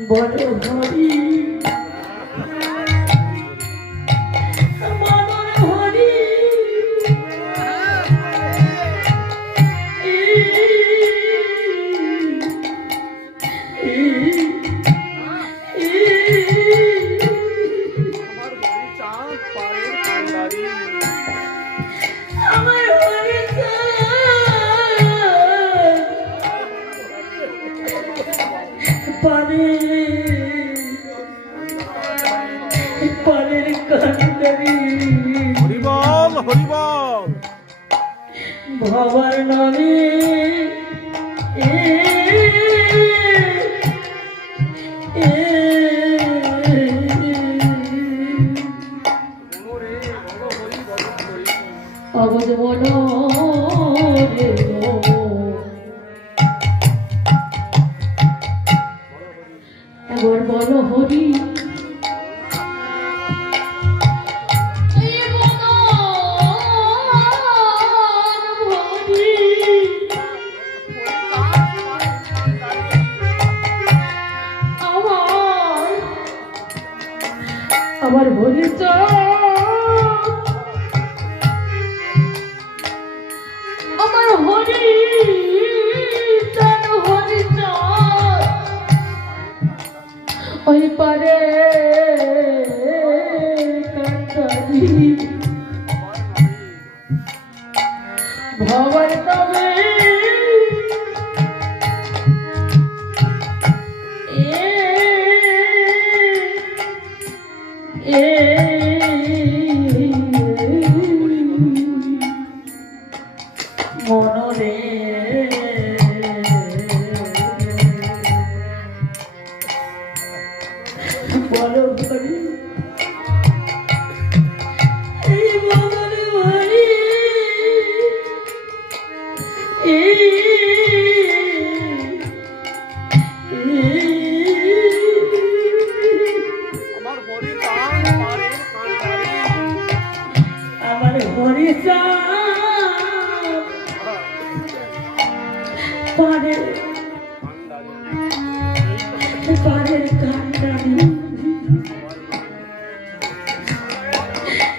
बड़े भारी ভবর নবী ভবন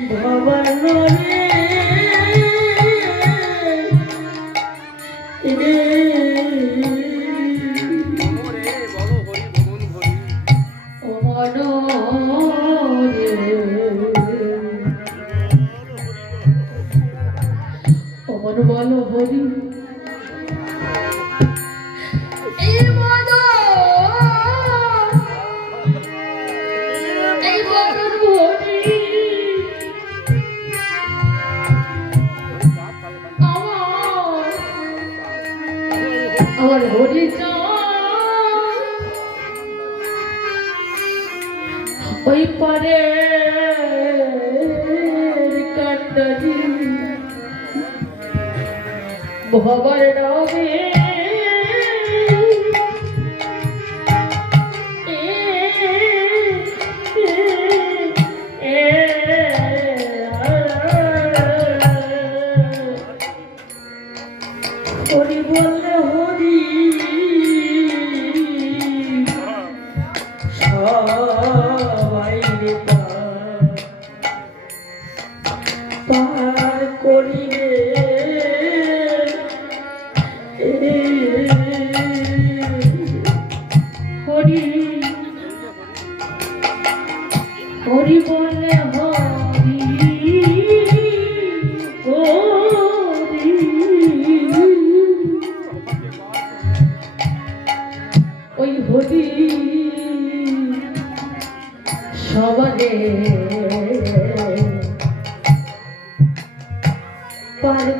ভবন আমার হরি ওই পরে ভগর রবে What do you want?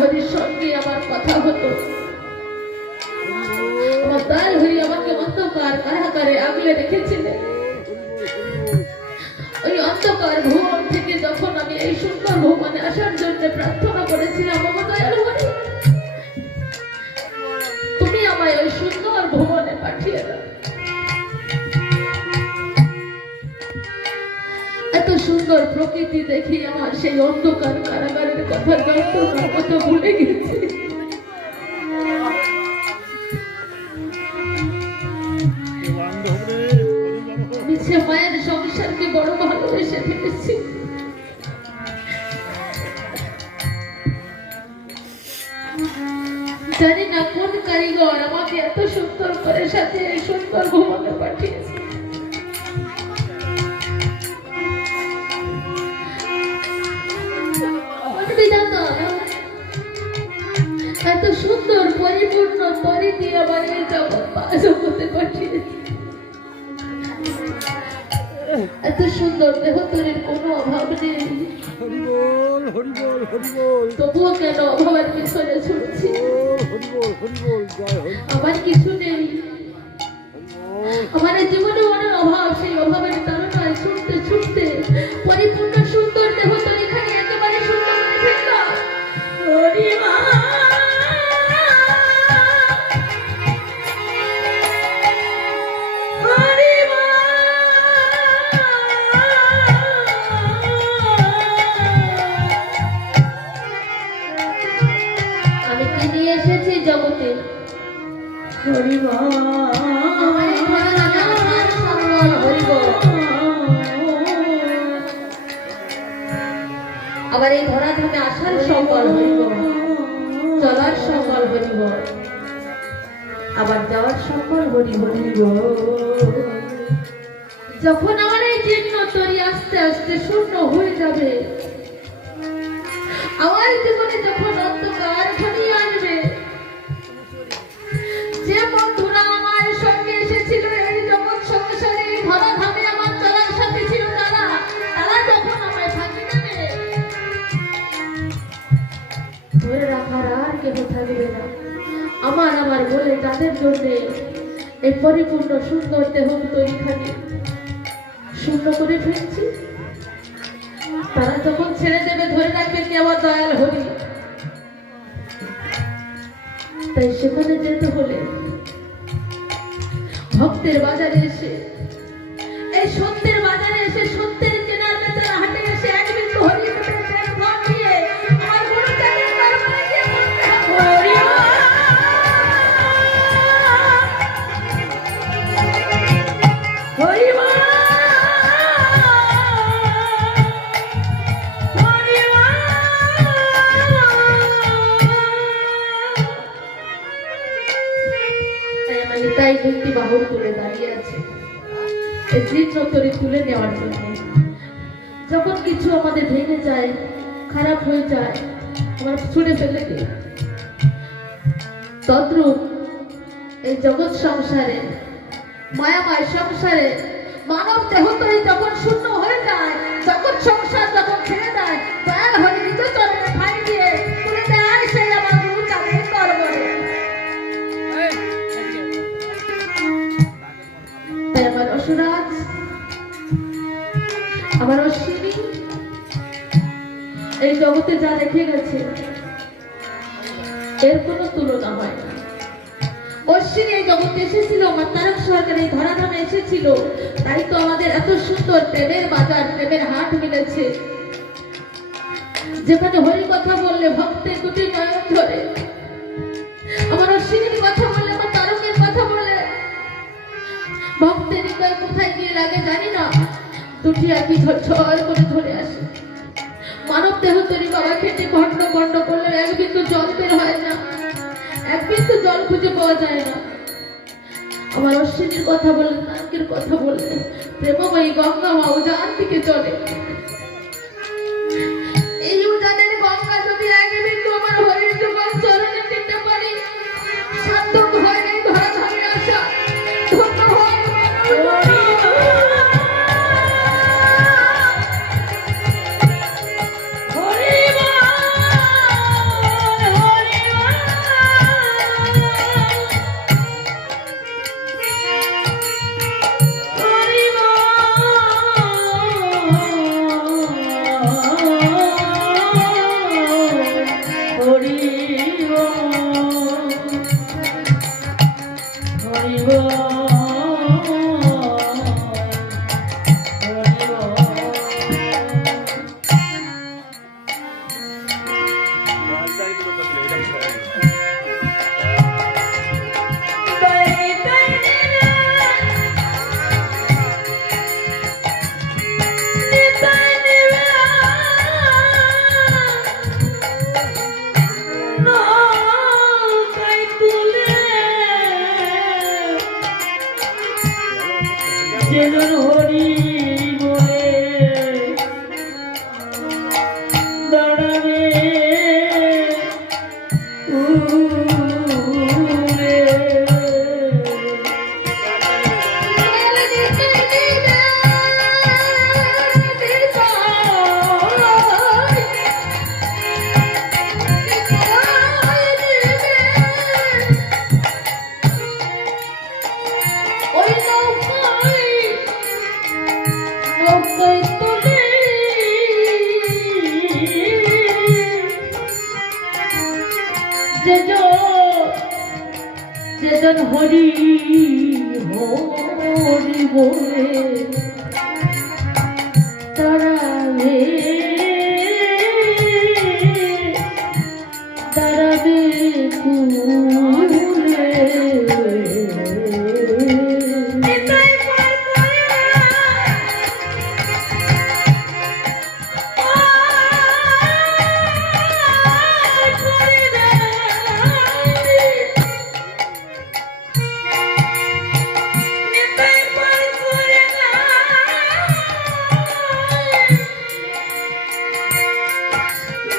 হরির সঙ্গে আমার কথা হতো। আমার হরি আমাকে অন্ধকার কারাকারে আগলে রেখেছিলেন ওই অন্ধকার ভুবন থেকে যখন আমি এই সুন্দর ভুবনে আসার জন্য প্রার্থনা করেছিলাম দয়ালু হরি, সুন্দর প্রকৃতি দেখি আমার সেই অন্ধকার কারাগারের কথা যন্ত্রণার কথা ভুলে গেছি। বড় জানি না কোন কারিগর আমাকে এত সুন্দর করে সাথে সুন্দর ভবনে পাঠিয়েছে। এত সুন্দর পরিপূর্ণ তরি দিয়ে পাশ হতে পাঠিয়েছে এত সুন্দর দেহ তরির কোনো অভাব নেই। তবুও কেন অভাবের পিছনে ছুটছি? আমার কিছু নেই। আমার জীবনে অনেক অভাব সেই অভাবের আবার যাওয়ার সম্বল হরি হরিব যখন আমার এই জীর্ণ তরি আস্তে আস্তে শূন্য হয়ে যাবে, আমার জীবনে যখন অন্ধকার ঘনিয়ে যে বন্ধুরা আমার সঙ্গে এসেছিল এই জগৎ সংসারে, ধরাধামে আমার চলার সাথে ছিল তারা তারা যখন আমায় দেবে ধরে রাখার আর কেউ থাকবে না। আমার আমার বলে তাদের জন্য এই পরিপূর্ণ সুন্দর দেহ তৈরিখানি শূন্য করে ফেলছি। তারা যখন ছেড়ে দেবে, ধরে রাখবে কে আমার দয়াল হরি। তাই সেখানে যেতে হলে ভক্তের বাজারে এসে, এই সত্যের বাজারে এসে যখন কিছু আমাদের ভেঙে যায়, খারাপ হয়ে যায়, আমার ছুটে ফেলে তদ্রূপ এই জগৎ সংসারে, মায়াময় সংসারে, মানব দেহ তরি যখন শূন্য হয়ে যায়। জগৎ সংসার জগতে যা রেখে গেছে, এর কোনো তুলনা হয় না। এই জগতে এসেছিল আমার তারক সরকার এই ধরাধামে এসেছিল। তাই তো আমাদের এত সুন্দর প্রেমের বাজার, প্রেমের হাট মিলেছে। যেখানে হরি কথা বললে ভক্তের দুটি নয়ন ধরে। আমার অশ্বিনীর কথা বললে, আমার তারকের কথা বলে ভক্তের হৃদয় কোথায় গিয়ে লাগে জানি না। দুটি একই ঝরঝর করে ধরে আসে। মানব দেহ তৈরি বাবা খেতে ঘটনা খন্ড করলে এক বিন্দু জল বের হয় না। এক বিন্দু জল খুঁজে পাওয়া যায় না। আমার অশ্বিনীর কথা বলে নাকের কথা বললেন প্রেমময়ী গঙ্গা মা উজান থেকে চলে।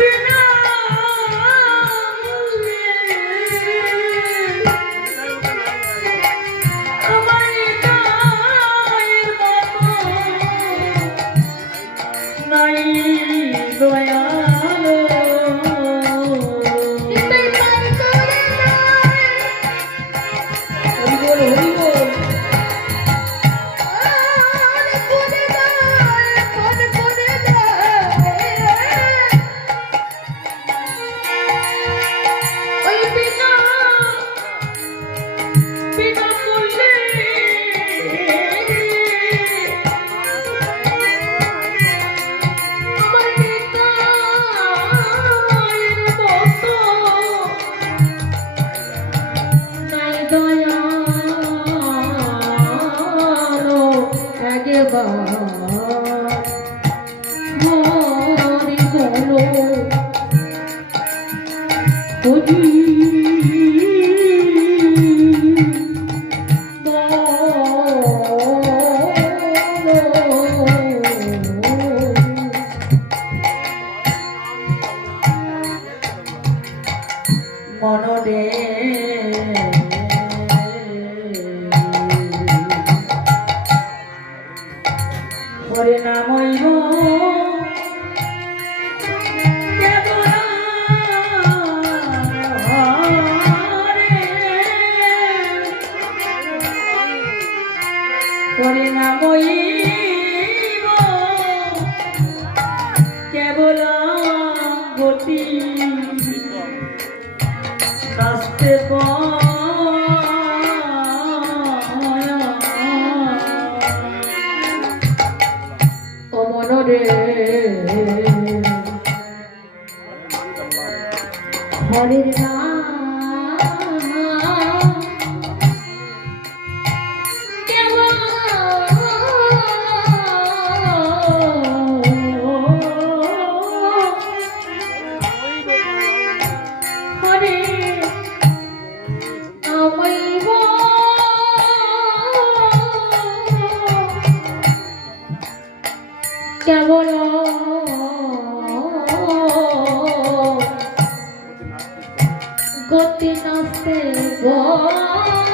নাই হরি গো